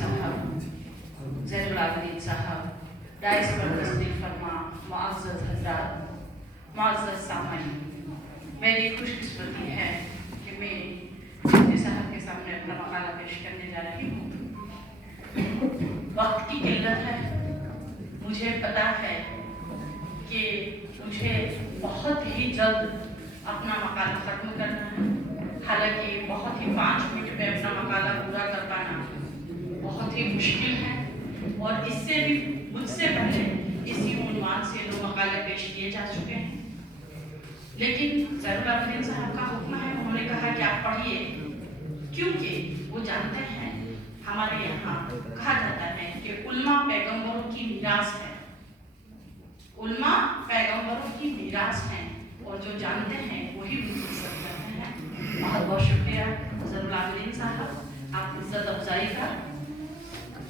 साहब, ज़ैनुल आबिदीन साहब, डाइस पर तशरीफ़ फरमा, मुअज़्ज़ज़ हज़रात, मुअज़्ज़ज़ सामईन, मेरी खुशकिस्मती है कि मैं मुफ्ती साहब के सामने अपना मकाला पेश करने जा रही हूँ। वक्त की किल्लत है, मुझे पता है कि मुझे बहुत ही जल्द अपना मकाला ख़त्म करना है। हालांकि बहुत ही 5 मिनट में अपना मकाला पूरा कर पाना बहुत ही मुश्किल है, और इससे भी मुझसे पहले इसी उन्वान से 2 मकाले पेश किए जा चुके हैं। लेकिन ज़ैनुल आबिदीन साहब का हुक्म है, उन्होंने कहा कि आप पढ़िए, क्योंकि वो जानते हैं हमारे यहाँ कहा जाता है कि उल्मा पैगंबरों की मीरास है, उल्मा पैगंबरों की मीरास है, और जो जानते हैं वही उनकी इज्जत करते हैं। बहुत बहुत शुक्रिया ज़ैनुल आबिदीन साहब, आप इज्जत अफजाई का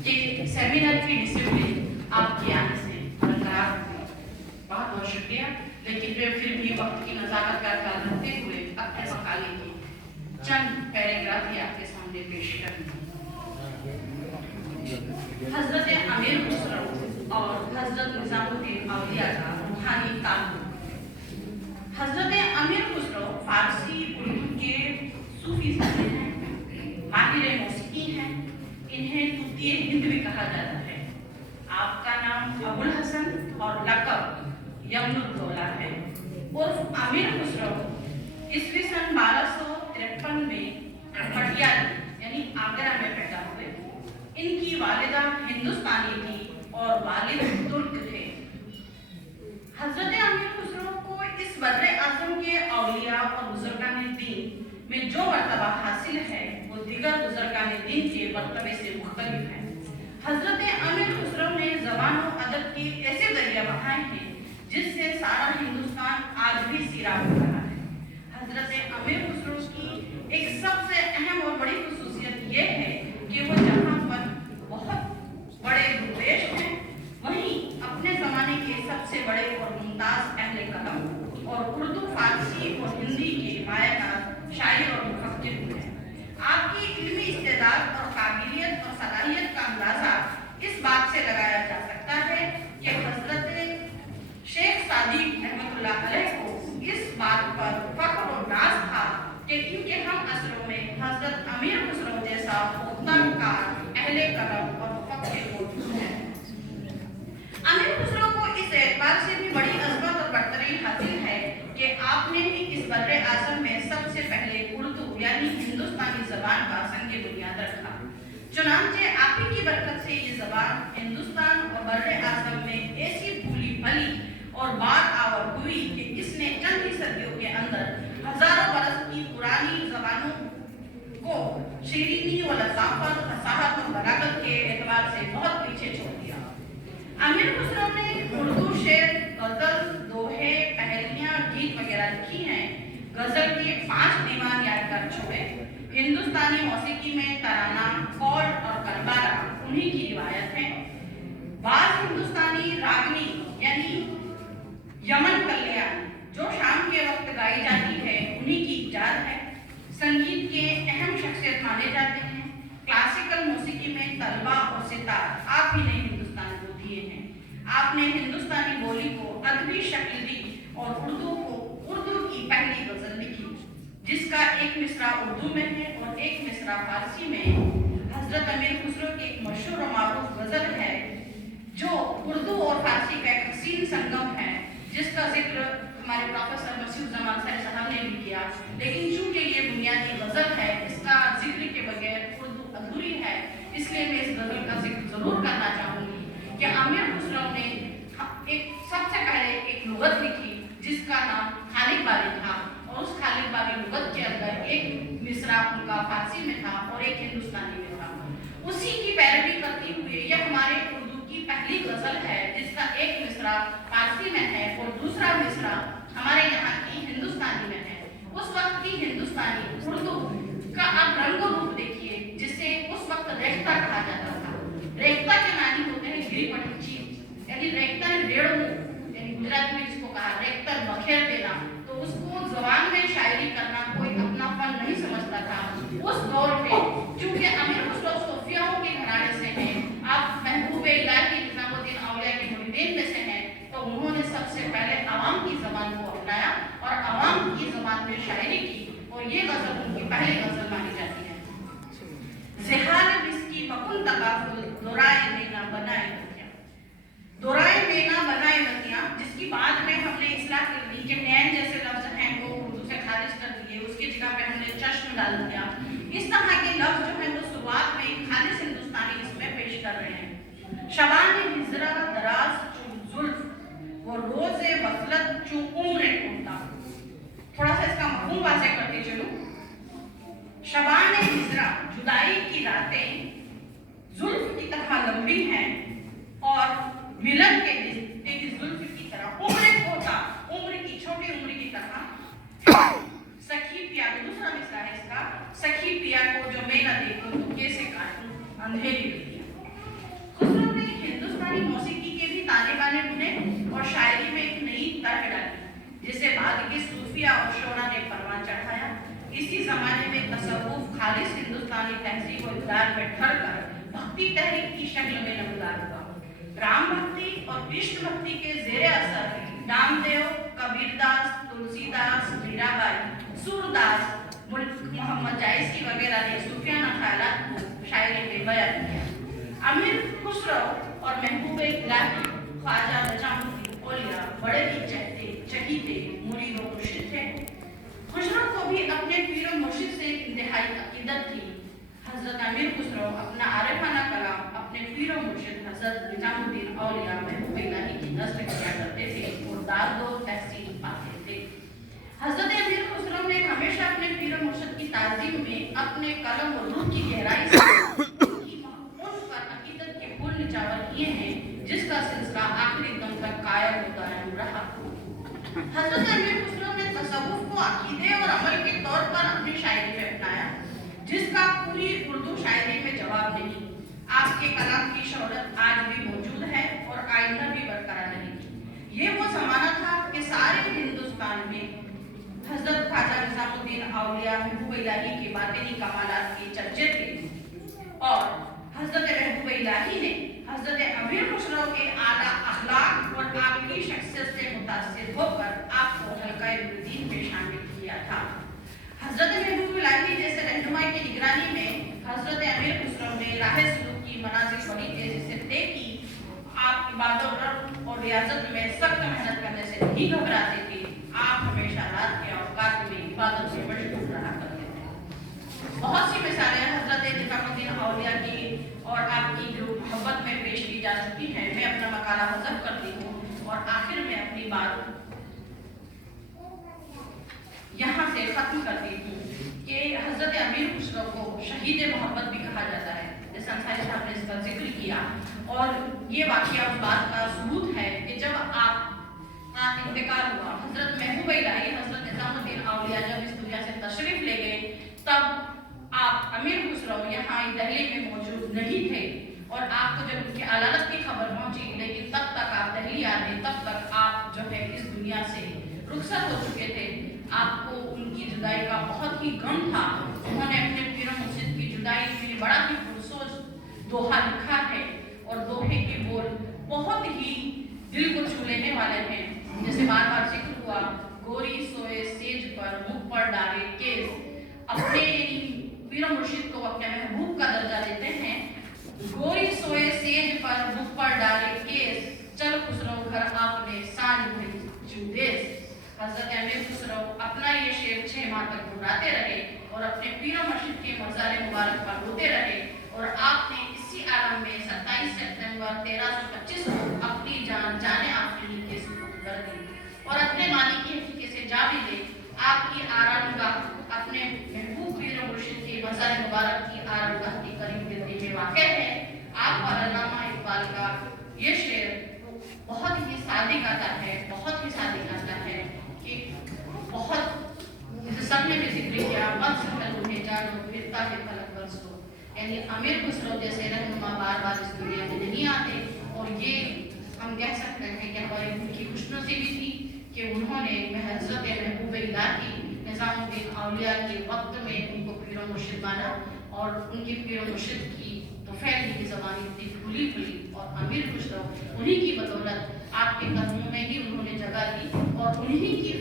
कि सेमिनार की डिसिप्लिन आपके आने से बरकरार हुई। बहुत बहुत शुक्रिया। लेकिन मैं फिर भी वक्त की नज़ाकत का ख्याल रखते हुए अपने मकाले की चंद पैराग्राफ ही आपके सामने पेश करूँगी। हज़रत अमीर खुसरो और हज़रत निज़ामुद्दीन औलिया का रूहानी ताल्लुक। हज़रत अमीर खुसरो फारसी उर्दू के सूफी ज़ाहिर हैं, माहिर मौसीकी हैं, इन्हें तूतिए हिंद भी कहा जाता है। आपका नाम अबुल हसन और लक़ब यमनुद्दौला है। उर्फ अमीर खुसरो ईस्वी सन 1253 में पटियाला यानी आगरा में पैदा हुए। इनकी वालिदा हिंदुस्तानी थी और वालिद तुर्क थे। हज़रत अमीर खुसरो को इस बर्रे आज़म के औलिया और बुजुर्गान दीन में जो मर्तबा हासिल है वो दीगर बुजुर्गान दीन के मर्तबे से मुख्तलिफ है। हज़रत अमीर खुसरो ने ज़बान और अदब के ऐसे दरिया बहाए हैं जिससे सारा हिंदुस्तान आज भी सीराब हो रहा है। हज़रत अमीर खुसरो की एक सबसे अहम और बड़ी खुसूसियत ये है कि वो जहाँ पर बहुत बड़े दुर्वेश हैं, वहीं अपने ज़माने के सबसे बड़े और मुमताज़ अहले कलम और उर्दू, फारसी और हिंदी के मायाकार शायर और मुफक्किर हुए हैं। आपकी इल्मी इस्तेदाद और काबिलियत और सलाहियत का अंदाज़ा इस बात से लगाया जा सकता है कि हज़रत शेख सादी रहमतुल्लाह अलैह को इस बात पर फख्र और नाज था कि इनके हम असरों में हज़रत अमीर खुसरो जैसा मुख्तार अहले कलम और मुफक्किर मौजूद है। अमीर खुसरो को इस एतबार से भी बड़ी अज़मत और बरतरी हासिल है कि आपने ही इस बर्रे आज़म में सबसे पहले उर्दू यानी हिंदुस्तानी ज़बान का संग बुनियाद रखा। चुनांचे आप ही की बरकत से ये ज़बान हिंदुस्तान और बर्रे आज़म में ऐसी भूली भली और बार आवर हुई कि इसने चंद ही सदियों के अंदर हजारों बरस की पुरानी ज़बानों को शीरीनी व लताफत, फसाहत और बलागत के एतबार से बहुत पीछे छोड़ दिया। अमीर खुसरो ने उर्दू शेर, गज़ल, दोहे, पहेलियाँ, गीत वगैरह लिखी हैं। गज़ल के 5 दीवान यादगार छोड़े। हिंदुस्तानी मौसीकी में तराना, कौल और कलबारा उन्हीं की रिवायत है। बाज़ हिंदुस्तानी रागनी यानी यमन कल्याण जो शाम के वक्त गाई जाती है उन्हीं की इजाद है। संगीत के अहम शख्सियत माने जाते हैं। क्लासिकल मौसीकी में तलबा और सितार आप ही ने हिंदुस्तान को दिए हैं। आपने हिंदुस्तानी बोली को अदबी शक्ल दी और उर्दू को उर्दू की पहली गज़ल लिखी, जिसका एक मिसरा उर्दू में है और एक मिसरा फारसी में है। हज़रत अमीर खुसरो की एक मशहूर और मारूफ गज़ल है जो उर्दू और फारसी का एक हसीन संगम है, जिसका जिक्र हमारे प्रोफेसर मसीहुज़्ज़मान साहब ने भी किया। लेकिन चूंकि ये बुनियादी गज़ल है, इसका जिक्र के बगैर उर्दू अधूरी है, इसलिए मैं इस गज़ल का जिक्र ज़रूर करना चाहूँगी कि अमीर खुसरो ने एक सबसे पहले एक लुगत लिखी जिसका नाम खालिक बारी था, और उस खालिक बारी लुगत के अंदर एक मिसरा उनका फारसी में था और एक हिंदुस्तानी में था। उसी की पैरवी करती हुए यह हमारे उर्दू की पहली गज़ल है जिसका एक मिसरा फारसी में है और दूसरा मिसरा हमारे यहाँ की हिंदुस्तानी में है। उस वक्त की हिंदुस्तानी उर्दू का आप रंग रूप देखिए, जिसे उस वक्त रेख्ता कहा जाता था। रेख्ता के मानी होते हैं गिरीपटी, यानी रेख्ता ने डेढ़ मुंह, यानी गुजराती में जिसको कहा रेख्ता बखेर देना, तो उसको ज़बान में शायरी करना कोई अपनापन नहीं समझता था। उस दौर पे चूंकि अमीर खुसरो सूफियाओं के घराने से से पहले आवाम की ज़बान को अपनाया और आवाम की ज़बान में शायरी की, और ये गज़ल उनकी पहली गज़ल मानी जाती है। ज़ेहार बिस्की बकुल तकाफुल दोराए मेना बनाए बतिया, दोराए मेना बनाए बतिया, जिसकी बाद में हमने इस्लाह कर दी कि नैन जैसे लफ्ज़ हैं वो उर्दू से खारिज कर दिए, उसकी जगह पे हमने चश्म डाल दिया। इस तरह के लफ्ज़ जो है वो शुरुआत में खालिस हिंदुस्तानी इसमें पेश कर रहे हैं। शबान हिजरा दराज चू जुल्फ वो रोज़े वफलत चू उम्र कोटा। थोड़ा सा इसका मफहूम वाज़ेह करती चलूं। शबान हिजरा जुदाई की रातें जुल्फ की तरह लंबी हैं, और मिलन के दिन तेरी जुल्फ की तरह उम्र कोटा, उम्र की छोटी उम्र की तरह। सखी पिया, दूसरा मिसरा है इसका, सखी पिया को जो मैं न देखूं तो कैसे काटूं अंधेरी बिल्लियां। खुसरो ने हिंदुस्तानी मौसीकी के भी ताने बाने बुने और शायरी में एक नई तर्क डाली, जिसे बाद के सूफिया और शोरा ने परवान चढ़ाया। इसी जमाने में तसव्वुफ खालिस हिंदुस्तानी तहजीब और इक़्तिदार में ढल कर भक्ति तहरीक की शक्ल में नमूदार हुआ। राम भक्ति और इश्क भक्ति के जेरे असर नामदेव, कबीरदास, तुलसीदास, मीराबाई, सूरदास, मोहम्मद जायज़ की वगैरह ने सूफियाना ख्यालात को शायरी में बयान किया। अमीर खुसरो और महबूब इलाही ख्वाजा निजामुद्दीन औलिया बड़े ही चहीते मुरीद और मुर्शिद थे। खुसरो को भी अपने पीर और मुर्शिद से इंतहाई अकीदत थी। हज़रत अमीर खुसरो अपना आरिफाना कलाम अपने पीर और मुर्शिद हज़रत निजामुद्दीन औलिया महबूब इलाही की नस्ल किया करते थे और दाद और तहसीन पाते थे। हज़रत अमीर खुसरो ने हमेशा अपने पीर और मुर्शिद की ताज़ीम में अपने कलम और रूह की गहराई से उन पर अकीदत के फूल निछावर किए हैं, जिसका सिलसिला आखिरी दम तक कायम होता रहा। हज़रत अमीर खुसरो ने तसव्वुफ को अकीदे और अमल के तौर पर अपनी शायरी में अपनाया, जिसका पूरी उर्दू शायरी में जवाब नहीं। आपके कलाम की शोहरत आज भी मौजूद है और आइंदा भी बरकरार रहेगी। ये वो ज़माना था कि सारे हिंदुस्तान में हज़रत ख्वाजा निजामुद्दीन औलिया महबूब इलाही के बातिनी कमालात के चर्चे थे, और हज़रत महबूब इलाही ने हज़रत अमीर खुसरो के आला अखलाक और आपकी शख्सियत से मुतासिर होकर आपको हल्का दीन में शामिल किया था। हज़रत महबूब इलाही जैसे रहनुमाई की निगरानी में हज़रत अमीर खुसरो ने राह सलूक की मनाज़िल बड़ी तेजी से तय की। आप इबादत और रियाजत में सख्त मेहनत करने से नहीं घबराते थे। आप हमेशा रात के औकात में इबादत में मशगूल रहा करते थे। बहुत सी मिसालें हज़रत निजामुद्दीन औलिया की और आपकी जो मोहब्बत में पेश की जा चुकी हैं। मैं अपना मकाला हज़फ करती हूँ और आखिर में अपनी बात यहाँ से ख़त्म करती हूँ कि हज़रत अमीर खुसरो को शहीद मोहब्बत भी कहा जाता है, जैसे अंसारी साहब ने इसका जिक्र किया। और ये वाक़या उस बात का सबूत है कि जब आपका इंतकाल हुआ, हज़रत महबूब इलाही हज़रत निजामुद्दीन औलिया जब इस दुनिया से तशरीफ़ ले गए, तब आप अमीर खुसरो यहाँ दिल्ली में मौजूद नहीं थे। और आपको जब उनकी अदालत की खबर पहुँची, लेकिन तब तक आप दिल्ली आ गए, तब तक आप जो है इस दुनिया से रुखसत हो चुके थे। आपको उनकी जुदाई का बहुत ही गम था। उन्होंने अपने पीर मुर्शिद की जुदाई में बड़ा ही पुरसोच दोहा लिखा है, और दोहे के बोल बहुत ही दिल को छू लेने वाले हैं। जैसे बार बार जिक्र हुआ, गोरी सोए सेज पर मुख पर डाले केस। अपने पीर मुर्शिद को अपने महबूब का दर्जा देते हैं। गोरी सोए सेज पर मुख पर डाले केस, चल खुसरो घर आपने सांझ भरी जुदेस। हज़रत अमीर खुसरो अपना ये शेर 6 माह तक दोहराते रहे और अपने पीर मुर्शिद के मज़ार मुबारक पर रोते रहे। और आपने इसी आलम में 27 सितंबर 1325 को अपनी जान जाने आफरीनी के सुपुर्द कर दी और अपने मालिक की हकीकत से जा भी गए। आपकी आरामगाह अपने महबूब पीर मुर्शिद के मज़ार मुबारक की आरामगाह के करीब दिल्ली में वाक़ है। आप और अल्लामा इकबाल का ये शेर बहुत ही सादिक आता है, बहुत ही सादिक आता है कि बहुत सबने भी जिक्र किया, मत सकल उन्हें जानो फिरता है फलक बरसो। यानी अमीर खुसरो जैसे रहनुमा बार बार इस दुनिया में नहीं आते, और ये हम कह सकते हैं कि हमारी उनकी खुशनसीबी थी कि उन्होंने हज़रत महबूब इलाही निजामुद्दीन औलिया के वक्त में उनको पीर मुर्शिद माना और उनके पीर मुर्शिद की تو پھیلی کی زبان اتنی کھلی کھلی اور امیر خسرو انہی کی بدولت آپ کے قدموں میں ہی انہوں نے جگہ دی اور انہی کی